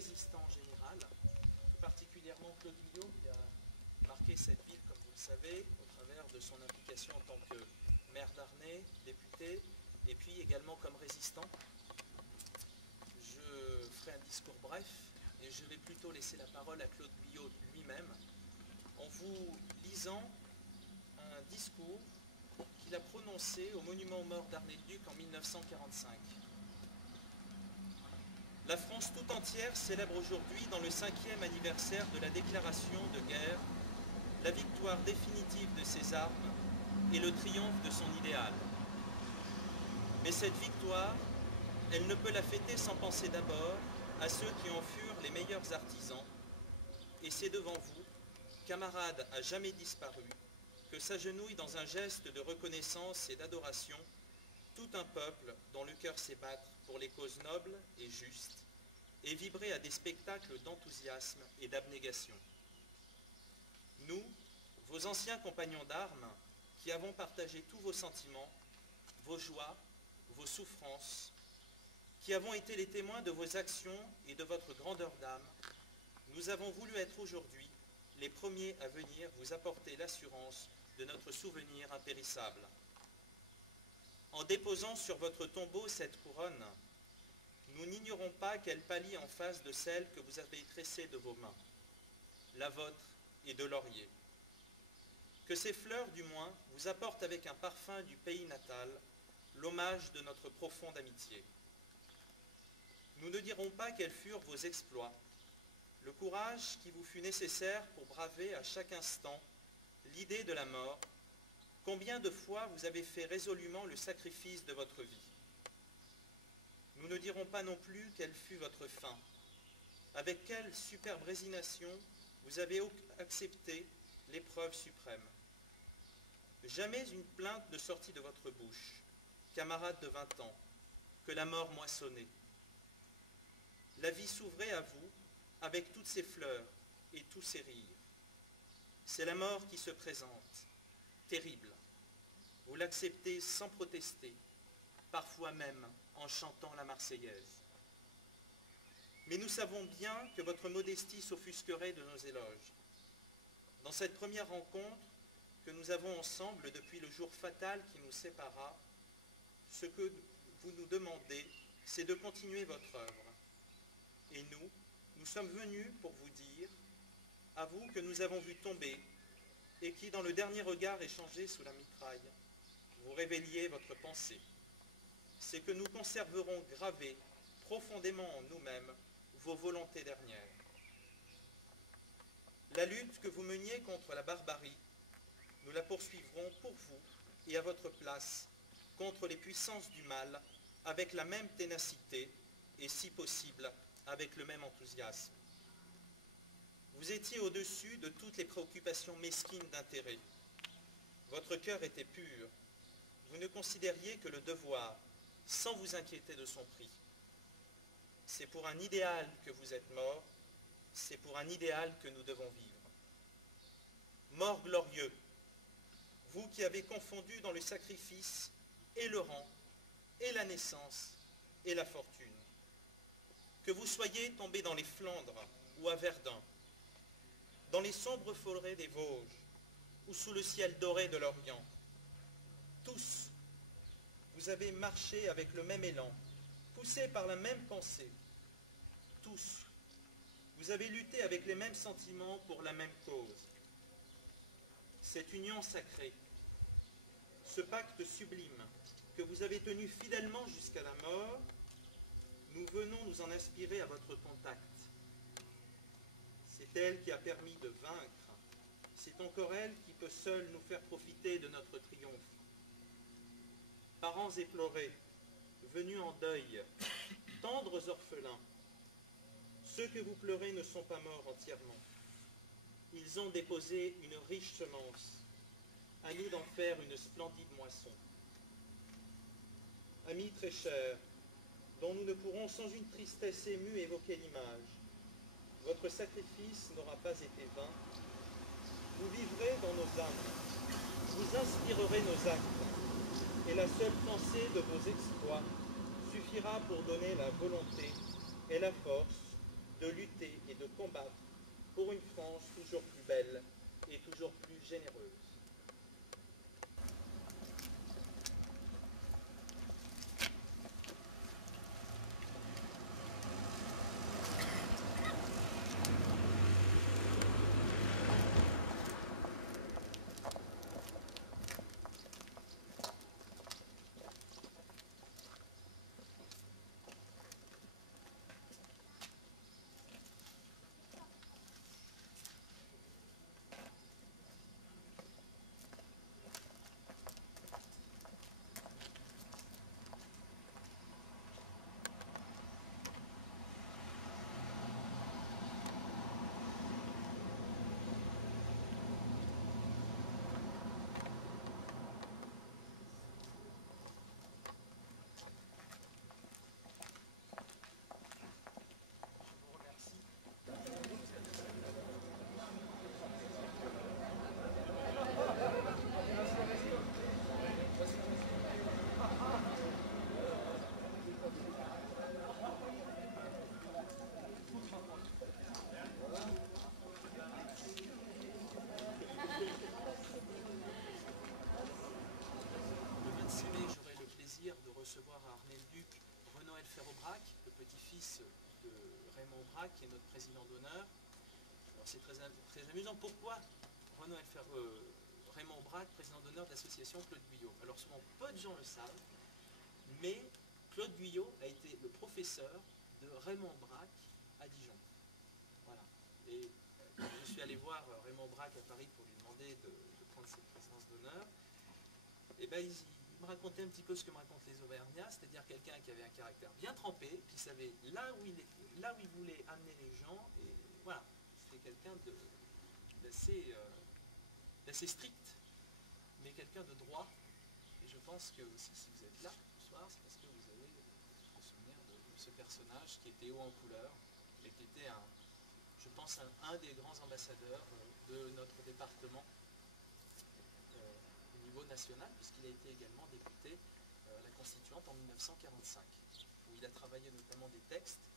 résistants en général, tout particulièrement Claude Guillot, qui a marqué cette ville, comme vous le savez, au travers de son implication en tant que maire d'Arnay, député, et puis également comme résistant. Je ferai un discours bref, et je vais plutôt laisser la parole à Claude Guillot lui-même, en vous lisant un discours qu'il a prononcé au monument aux morts d'Arnay-le-Duc en 1945. La France tout entière célèbre aujourd'hui, dans le 5e anniversaire de la déclaration de guerre, la victoire définitive de ses armes et le triomphe de son idéal. Mais cette victoire, elle ne peut la fêter sans penser d'abord à ceux qui en furent les meilleurs artisans. Et c'est devant vous, camarades à jamais disparus, que s'agenouille dans un geste de reconnaissance et d'adoration tout un peuple dont le cœur sait battre pour les causes nobles et justes et vibrer à des spectacles d'enthousiasme et d'abnégation. Nous, vos anciens compagnons d'armes, qui avons partagé tous vos sentiments, vos joies, vos souffrances, qui avons été les témoins de vos actions et de votre grandeur d'âme, nous avons voulu être aujourd'hui les premiers à venir vous apporter l'assurance de notre souvenir impérissable. En déposant sur votre tombeau cette couronne, nous n'ignorons pas qu'elle pâlit en face de celle que vous avez tressée de vos mains, la vôtre et de laurier. Que ces fleurs, du moins, vous apportent avec un parfum du pays natal l'hommage de notre profonde amitié. Nous ne dirons pas quels furent vos exploits, le courage qui vous fut nécessaire pour braver à chaque instant l'idée de la mort, combien de fois vous avez fait résolument le sacrifice de votre vie. Nous ne dirons pas non plus quelle fut votre fin, avec quelle superbe résignation vous avez accepté l'épreuve suprême. Jamais une plainte ne sortit de votre bouche, camarades de 20 ans, que la mort moissonnait. La vie s'ouvrait à vous avec toutes ses fleurs et tous ses rires. C'est la mort qui se présente, terrible. Vous l'acceptez sans protester, parfois même en chantant la Marseillaise. Mais nous savons bien que votre modestie s'offusquerait de nos éloges. Dans cette première rencontre que nous avons ensemble depuis le jour fatal qui nous sépara, ce que vous nous demandez, c'est de continuer votre œuvre. Et nous sommes venus pour vous dire, à vous que nous avons vu tomber, et qui, dans le dernier regard échangé sous la mitraille, vous révéliez votre pensée. C'est que nous conserverons gravées profondément en nous-mêmes vos volontés dernières. La lutte que vous meniez contre la barbarie, nous la poursuivrons pour vous et à votre place contre les puissances du mal avec la même ténacité et, si possible, avec le même enthousiasme. Vous étiez au-dessus de toutes les préoccupations mesquines d'intérêt. Votre cœur était pur. Vous ne considériez que le devoir, sans vous inquiéter de son prix. C'est pour un idéal que vous êtes mort, c'est pour un idéal que nous devons vivre. Mort glorieux, vous qui avez confondu dans le sacrifice et le rang, et la naissance, et la fortune. Que vous soyez tombés dans les Flandres ou à Verdun, dans les sombres forêts des Vosges, ou sous le ciel doré de l'Orient, tous, vous avez marché avec le même élan, poussés par la même pensée. Tous, vous avez lutté avec les mêmes sentiments pour la même cause. Cette union sacrée, ce pacte sublime que vous avez tenu fidèlement jusqu'à la mort, nous venons nous en inspirer à votre contact. C'est elle qui a permis de vaincre. C'est encore elle qui peut seule nous faire profiter de notre triomphe. Parents éplorés, venus en deuil, tendres orphelins, ceux que vous pleurez ne sont pas morts entièrement. Ils ont déposé une riche semence, à nous d'en faire une splendide moisson. Amis très chers, dont nous ne pourrons sans une tristesse émue évoquer l'image, votre sacrifice n'aura pas été vain. Vous vivrez dans nos âmes, vous inspirerez nos actes, et la seule pensée de vos exploits suffira pour donner la volonté et la force de lutter et de combattre pour une France toujours plus belle et toujours plus généreuse. De recevoir à Arnay-le-Duc Renoël Ferrobrac, le petit-fils de Raymond Brac, qui est notre président d'honneur. Alors c'est très amusant. Pourquoi Raymond Brac, président d'honneur de l'association Claude Guyot? Alors souvent, peu de gens le savent, mais Claude Guyot a été le professeur de Raymond Brac à Dijon. Voilà. Et je suis allé voir Raymond Brac à Paris pour lui demander de prendre cette présidence d'honneur. Et bien, il me racontait un petit peu ce que me racontent les Auvergnats, c'est-à-dire quelqu'un qui avait un caractère bien trempé, qui savait là où il voulait amener les gens, et voilà, c'était quelqu'un d'assez strict, mais quelqu'un de droit. Et je pense que aussi, si vous êtes là ce soir, c'est parce que vous avez le souvenir de ce personnage qui était haut en couleur, et qui était, je pense, un des grands ambassadeurs de notre département au niveau national, puisqu'il a été également député à la Constituante en 1945, où il a travaillé notamment des textes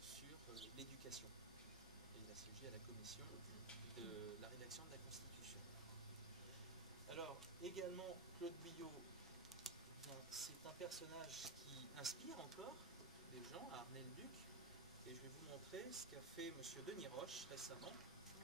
sur l'éducation. Et il a siégé à la commission de la rédaction de la Constitution. Alors, également, Claude Guyot, c'est un personnage qui inspire encore les gens à Arnay-le-Duc, et je vais vous montrer ce qu'a fait M. Denis Roche récemment,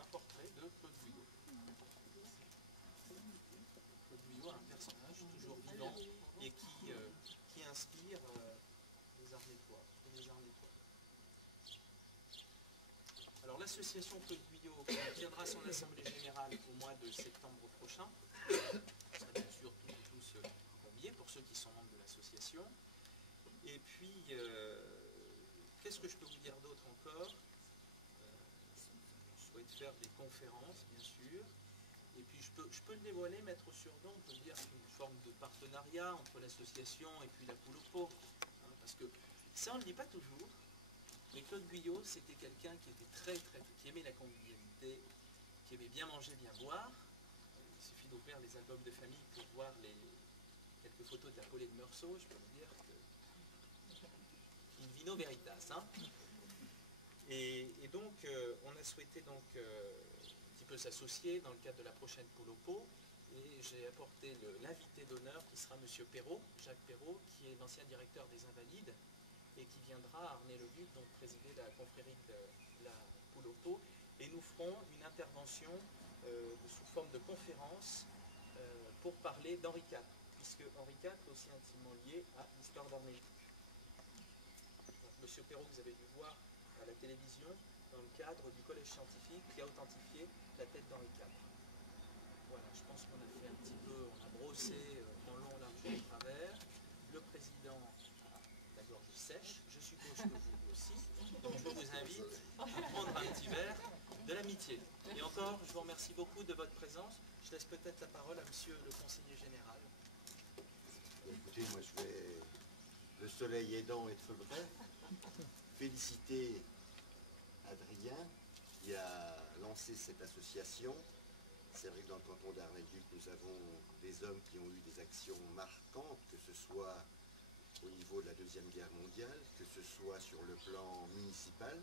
un portrait de Claude Guyot. Claude Guyot, un personnage toujours vivant et qui inspire les Arnétois et les Arnétois. Alors l'association Claude Guyot tiendra son assemblée générale au mois de septembre prochain. Vous serez bien sûr toutes et tous conviés pour ceux qui sont membres de l'association. Et puis, qu'est-ce que je peux vous dire d'autre encore? Je souhaite faire des conférences, bien sûr. Et puis je peux le dévoiler, mettre sur don, on peut dire une forme de partenariat entre l'association et puis la poule au pot. Hein, parce que ça on ne le dit pas toujours, mais Claude Guyot c'était quelqu'un qui était qui aimait la convivialité, qui aimait bien manger, bien boire. Il suffit d'ouvrir les albums de famille pour voir quelques photos de la Paulée de Meursault, je peux vous dire que in vino veritas. Hein. Et donc on a souhaité donc un petit peu s'associer dans le cadre de la prochaine poule au pot, et j'ai apporté l'invité d'honneur qui sera M. Perrault, Jacques Perrault, qui est l'ancien directeur des Invalides et qui viendra à Arnay-le-Duc donc présider la confrérie de la poule au pot, et nous ferons une intervention sous forme de conférence pour parler d'Henri IV, puisque Henri IV est aussi intimement lié à l'histoire d'Arnay-le-Duc. M. Perrault, vous avez dû voir à la télévision dans le cadre du collège scientifique qui a authentifié la tête d'Henri IV. Voilà, je pense qu'on a fait un petit peu, on a brossé en long, large et en travers. Le président a la gorge sèche, je suppose que vous aussi. Donc je vous invite à prendre un petit verre de l'amitié. Et encore, je vous remercie beaucoup de votre présence. Je laisse peut-être la parole à monsieur le conseiller général. Écoutez, moi je vais, le soleil aidant, être bref, féliciter Adrien qui a lancé cette association. C'est vrai que dans le canton d'Arnay-le-Duc, nous avons des hommes qui ont eu des actions marquantes, que ce soit au niveau de la Deuxième Guerre mondiale, que ce soit sur le plan municipal,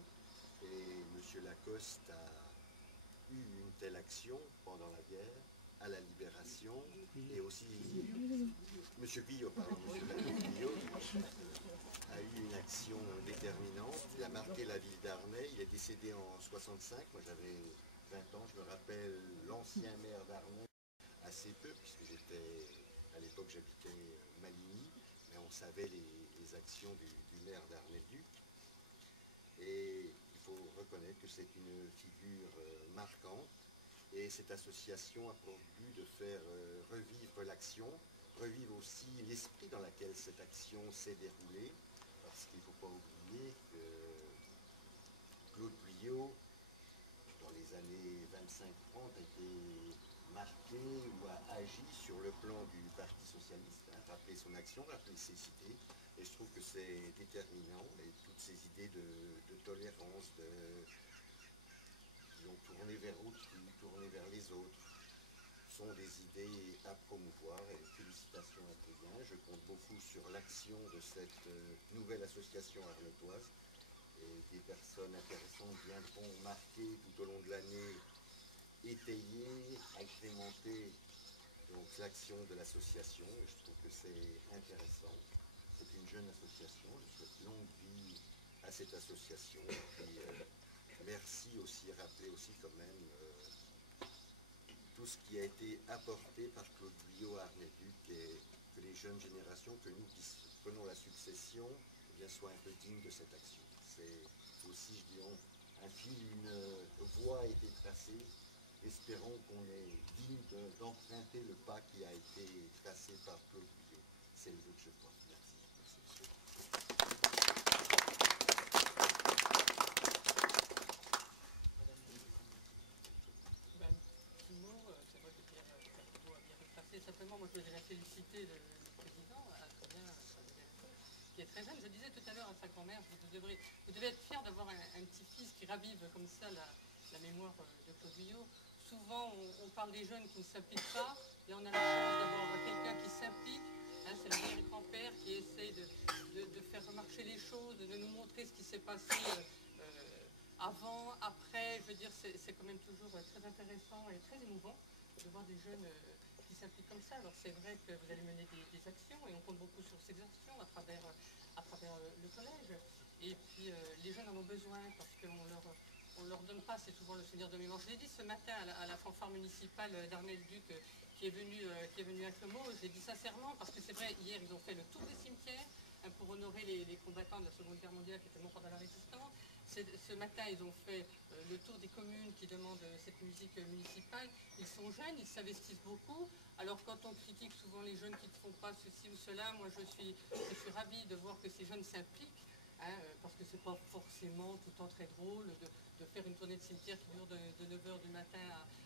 et M. Lacoste a eu une telle action pendant la guerre, à la Libération, et aussi M. Guillot, pardon, M. Guillot a eu une action déterminante. Il a marqué la ville d'Arnay. Il est décédé en 65. Moi, j'avais 20 ans. Je me rappelle l'ancien maire d'Arnay assez peu, puisque à l'époque, j'habitais Maligny, mais on savait les actions du maire d'Arnay-le-Duc. Et il faut reconnaître que c'est une figure marquante. Et cette association a pour but de faire revivre l'action, revivre aussi l'esprit dans lequel cette action s'est déroulée, parce qu'il ne faut pas oublier que Claude Guyot, dans les années 25-30, a été marqué ou a agi sur le plan du Parti socialiste, rappeler son action, rappeler ses idées, et je trouve que c'est déterminant, et toutes ces idées de tolérance, qui ont tourné vers autrui, tourné vers les autres, sont des idées à promouvoir, et félicitations à Adrien. Je compte beaucoup sur l'action de cette nouvelle association arletoise, et des personnes intéressantes viendront marquer tout au long de l'année, étayer, agrémenter l'action de l'association, et je trouve que c'est intéressant. C'est une jeune association, je souhaite longue vie à cette association, et puis merci aussi, rappeler aussi quand même tout ce qui a été apporté par Claude Guyot à Arnay-le-Duc, et que les jeunes générations, que nous qui prenons la succession, eh bien, soient un peu dignes de cette action. C'est aussi, je dirais, un fil, une voie a été tracée. Espérons qu'on est digne d'emprunter le pas qui a été tracé par Claude Guyot. C'est le vœu que je porte. Merci. Merci, monsieur. C'est vrai que Pierre Thibault a bien retracé. Simplement, moi je voudrais féliciter le président, Adrien, qui est très jeune. Je disais tout à l'heure à sa grand-mère, vous devez être fier d'avoir un petit-fils qui ravive comme ça la mémoire de Claude Guyot. Souvent, on parle des jeunes qui ne s'impliquent pas, et on a la chance d'avoir quelqu'un qui s'implique. Hein, c'est le grand-père qui essaye de faire marcher les choses, de nous montrer ce qui s'est passé avant, après. Je veux dire, c'est quand même toujours très intéressant et très émouvant de voir des jeunes qui s'impliquent comme ça. Alors c'est vrai que vous allez mener des actions, et on compte beaucoup sur ces actions à travers le collège. Et puis les jeunes en ont besoin, parce qu'on leur donne pas, c'est souvent le souvenir de mémoire. Je l'ai dit ce matin à la fanfare municipale d'Arnay-le-Duc qui est venue à Clermont. J'ai dit sincèrement, parce que c'est vrai, hier ils ont fait le tour des cimetières pour honorer les combattants de la Seconde Guerre mondiale qui étaient morts pendant la Résistance. Ce matin, ils ont fait le tour des communes qui demandent cette musique municipale. Ils sont jeunes, ils s'investissent beaucoup. Alors quand on critique souvent les jeunes qui ne font pas ceci ou cela, moi je suis ravie de voir que ces jeunes s'impliquent, hein, parce que c'est pas forcément tout le temps très drôle de faire une tournée de cimetière qui dure de 9h du matin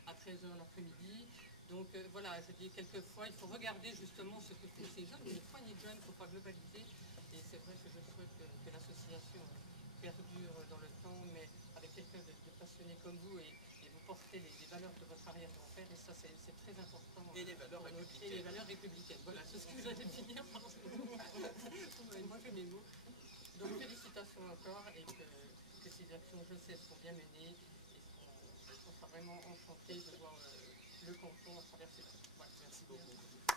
à 13h l'après-midi. Donc voilà, je dis quelquefois, il faut regarder justement ce que font ces jeunes, une poignée de jeunes, il ne faut pas globaliser. Et c'est vrai que je souhaite que l'association perdure dans le temps, mais avec quelqu'un de passionné comme vous, et vous portez les valeurs de votre arrière-grand-père, et ça c'est très important. Et les valeurs républicaines. Et les valeurs républicaines, voilà, c'est ce que j'allais finir par moi j'ai mes mots. Donc félicitations encore, et que ces actions, je sais, seront bien menées, et on sera vraiment enchantés de voir le canton à travers ces. Voilà. Merci beaucoup.